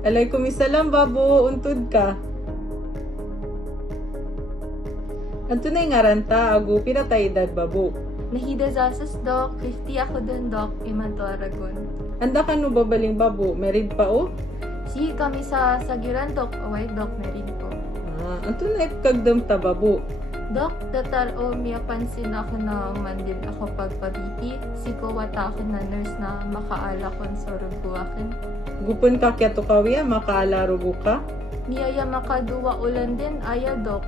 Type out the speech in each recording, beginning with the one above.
Alay kumisalam babo, untod ka. Anto na yung ngaranta, ago, pila tayo edad babo. Nahida zasas, Dok. 50 ako dun, Dok. Imanto Aragon. Anda ka no babaling babo, married pa o? Si kami sa Sagiran, Dok. Away, Dok. Merin po. Anto na kagdam ta babo. Dok, datar o miya pansin ako na mandil ako pagpabiti. Si ko wata ako na nurse na makaala kon soruguakin. Gupon ka kya to kawiya, makaalaro ka? Niyaya makaduwa ulan din, aya Dok.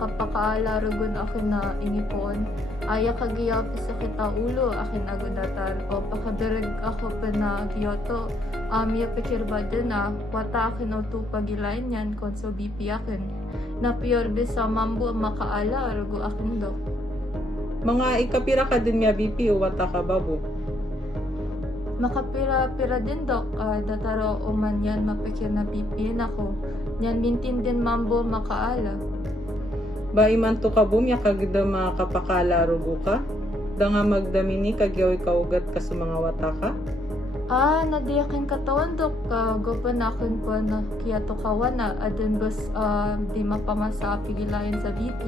Kapakaala rugun ako na ingipon. Aya kagiyaw sa kita ulo, akin ago datar. O pakadarag ako pa na Kyoto. Miya pikir ba din wata akin o tu pagilain yan kon so BP akin. Na piorbe sa mambo makaala, rugo akin Dok. Mga ikapira ka din nga BP o wata ka babo. Makapira-pira din Dok, dataro o man yan mapikir na pipin ako. Yan mintin din mambo makaala. Ba iman to ka bum, ya kagda makakapakalaro ka? Da nga magdami ni kagyaw kaugat ka sa mga wata ka? Nadiyakin katawan Dok, gopan akon po na kiyato kawan na, adun bas di mapamasa pigilayan sa BP.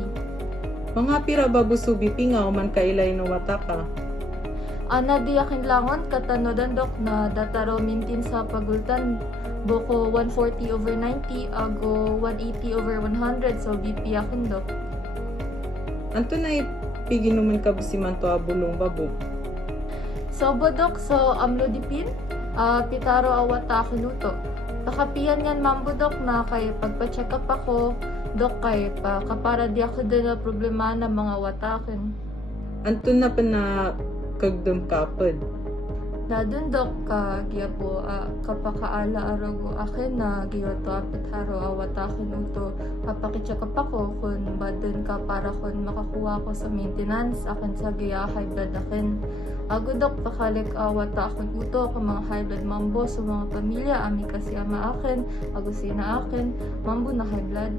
Mga pira babo su BP nga o man kailay no wata ka? Nadiyakin langon katanodan Dok na dataro mintin sa pagultan. Boko 140/90, ago 180/100, so BP akin Dok. Anto na ipiginuman ka busiman to abulong babo? So Dok, so amlodipin, pitaro awata ako nuto. Nakapiyan yan mambo Dok na kay pagpa-check up ako, Dok kay kapara di ako din na problema na mga watakin. Anto na pa na kagdam kapad? Dadun Dok, giya po kapakaala arago akin na giya to apitharo awatakin uto. Papakicheck up ako kung badun ka para kung makakuha ko sa maintenance akin sa giya high blood akin. Ago Dok, pakalik awata akon uto kung mga high blood mambo sa mga pamilya, ami kasi ama akin, ago sina akin, mambo na high blood.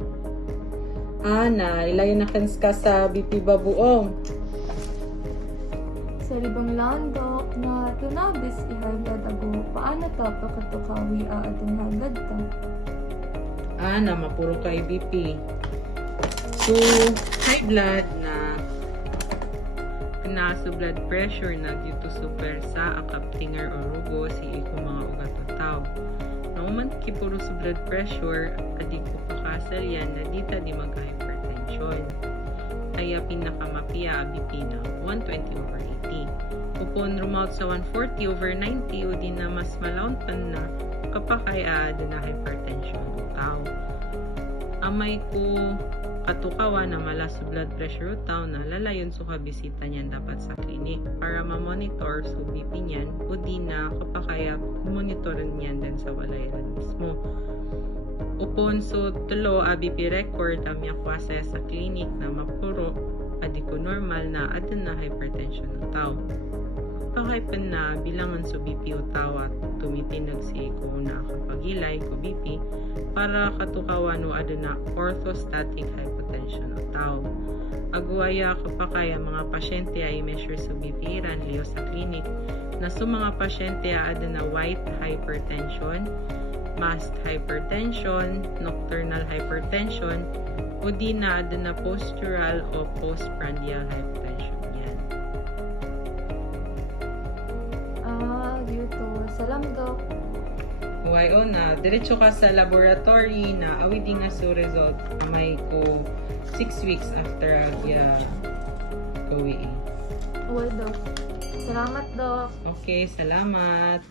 Na ilayo na kans ka sa BP babuong. Sa libang lang Dok, na tunabis i-high blood ago, paano ta pakatukawi adun high blood ta? Na mapuro ka BP. So, high blood na sa blood pressure na dito super sa akaptinger o rugo si iko mga ugat o tao. Nauman kipuro sa blood pressure, adi ko pakasal yan na dita di magka-hypertension. Kaya pinakamapia BP na 120/80. Upon rumout sa 140/90 o di na mas malauntan na kapakaya na hypertension o tao. Amay ko katukawa na mala sa blood pressure o tao na lalayon so kabisita niyan dapat sa klinik para ma-monitor so BP niyan o di na kapakaya monitorin niyan din sa walayan mismo. Upon so tulo BP record amya kwasa sa klinik na mapuro adi ko normal na adan na hypertension ng tao. Pakaipan na bilangan so BP o tao at tumitinag si ko na kapagilay ko BP para katukawan o adan na orthostatic hypotension o tao. Aguaya kapakaya mga pasyente ay measure so BP ran liyo sa klinik na so mga pasyente ay adan na white hypertension, masked hypertension, nocturnal hypertension, o di na ada na postural o postprandial hypertension yan. Dito. Salam Dok. Huwayo na, diretso ka sa laboratory na awidi nga so result may ko 6 weeks after agya kowi. Uwal Dok. Salamat Dok. Okay, salamat.